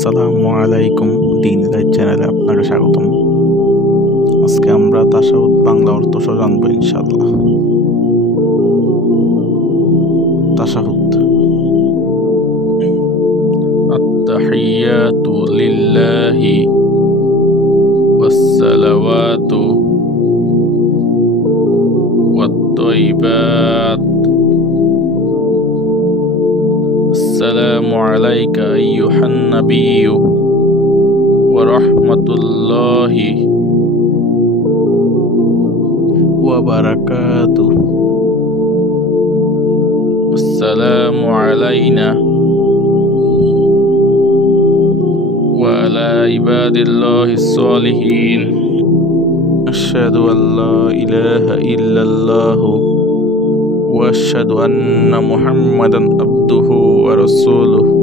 আসসালামু আলাইকুম। দিন লাইট চ্যানেলে আপনাকে স্বাগতম। আজকে আমরা তাশাহুদ বাংলা অর্থ সহ জানবো ইনশাআল্লাহ। তাশাহুদ। আত-তাহিয়াতু লিল্লাহি ওয়াস-সালাওয়াতু ওয়াত-তাইয়্যিবাত। আসসালামু আলাইকা আইয়ুহান নাবিয়্যু ওয়া রাহমাতুল্লাহি ওয়া বারাকাতুহু। আসসালামু আলাইনা ওয়া আলা ইবাদিল্লাহিস সালিহিন। আশহাদু আল্লা ইলাহা ইল্লাল্লাহু ওয়া আশহাদু আন্না মুহাম্মাদান আবদুহু ওয়া রাসূলুহু।